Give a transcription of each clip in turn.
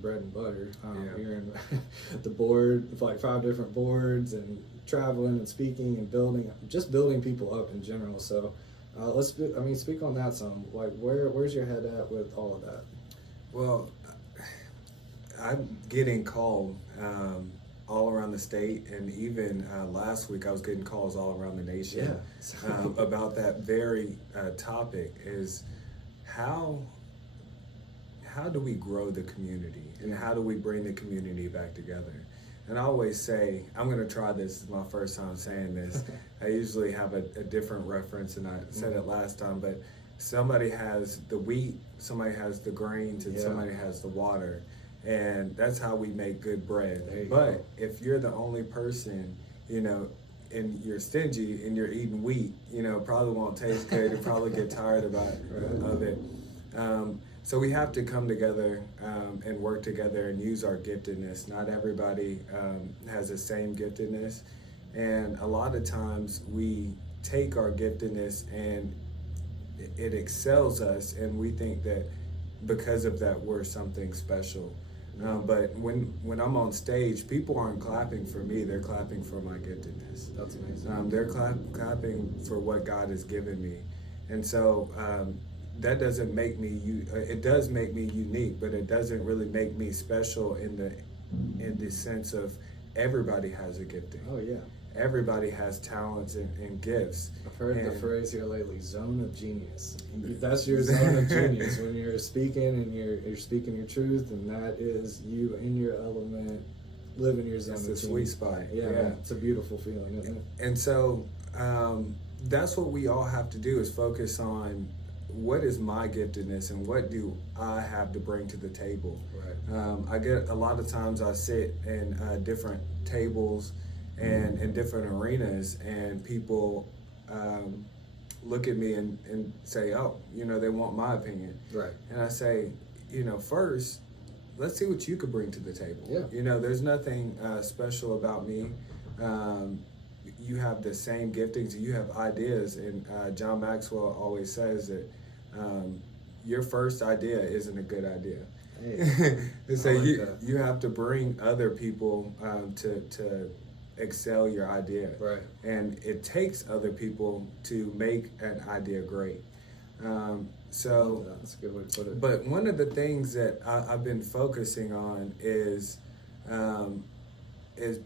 bread and butter. Yeah. You're in the board, like 5 different boards, and traveling and speaking and building people up in general. So speak on that some. Like, where's your head at with all of that? Well, I'm getting called all around the state, and even last week I was getting calls all around the nation about that very topic: is how do we grow the community, and how do we bring the community back together? And I always say, I'm going to try this. It's my first time saying this. I usually have a different reference, and I said it last time, but somebody has the wheat, somebody has the grains, and somebody has the water. And that's how we make good bread. But if you're the only person, and you're stingy and you're eating wheat, probably won't taste good. You probably get tired of it. So we have to come together and work together and use our giftedness. Not everybody has the same giftedness. And a lot of times we take our giftedness and it excels us, and we think that because of that we're something special. But when I'm on stage, people aren't clapping for me, they're clapping for my giftedness. That's amazing. They're clapping for what God has given me. And so that doesn't make me, it does make me unique, but it doesn't really make me special in the sense of everybody has a gifting. Oh, yeah. Everybody has talents and gifts. I've heard the phrase here lately, zone of genius. That's your zone of genius. When you're speaking and you're speaking your truth, and that is you in your element, living your zone of genius. It's a sweet spot. Yeah. It's a beautiful feeling, isn't it? And so that's what we all have to do, is focus on what is my giftedness and what do I have to bring to the table. Right. I get a lot of times I sit in different tables and in different arenas, and people look at me and say, oh, they want my opinion. Right. And I say, first, let's see what you could bring to the table. Yeah. There's nothing special about me. You have the same giftings, you have ideas, and John Maxwell always says that your first idea isn't a good idea. Hey, so you have to bring other people to excel your idea. Right. And it takes other people to make an idea great. So that's a good way to put it. But one of the things that I've been focusing on is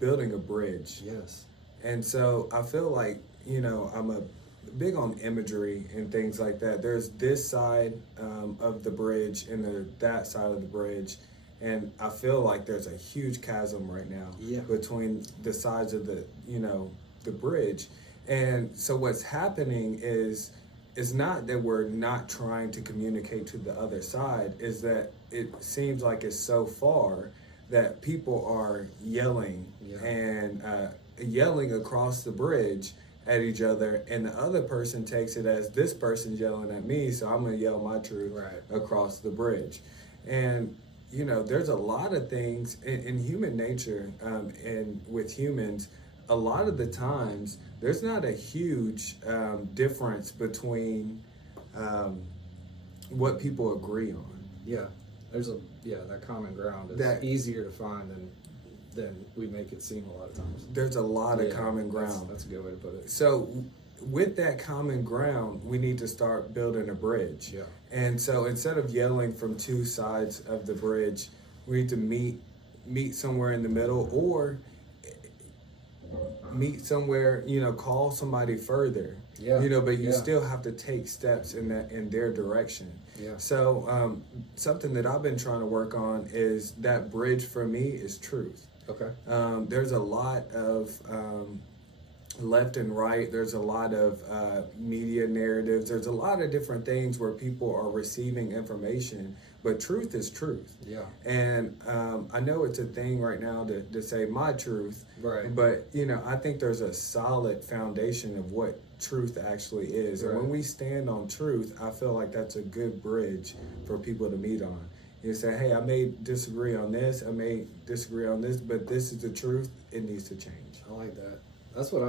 building a bridge. Yes. And so I feel like, I'm big on imagery and things like that. There's this side of the bridge and that side of the bridge. And I feel like there's a huge chasm right now between the sides of the bridge. And so what's happening is not that we're not trying to communicate to the other side, is that it seems like it's so far that people are yelling and yelling across the bridge at each other, and the other person takes it as this person's yelling at me, so I'm going to yell my truth across the bridge. And there's a lot of things in human nature, and with humans, a lot of the times, there's not a huge difference between what people agree on. Yeah, that common ground is easier to find than we make it seem a lot of times. There's a lot of common ground. That's a good way to put it. So with that common ground, we need to start building a bridge. Yeah. And so instead of yelling from two sides of the bridge, we need to meet somewhere in the middle, or meet somewhere, call somebody further. But you still have to take steps in their direction. Yeah. So something that I've been trying to work on is that bridge for me is truth. Okay. There's a lot of left and right. There's a lot of media narratives. There's a lot of different things where people are receiving information, but truth is truth. Yeah. And I know it's a thing right now to say my truth. Right. But I think there's a solid foundation of what truth actually is. Right. And when we stand on truth, I feel like that's a good bridge for people to meet on. You say, hey, I may disagree on this, but this is the truth. It needs to change. I like that. That's what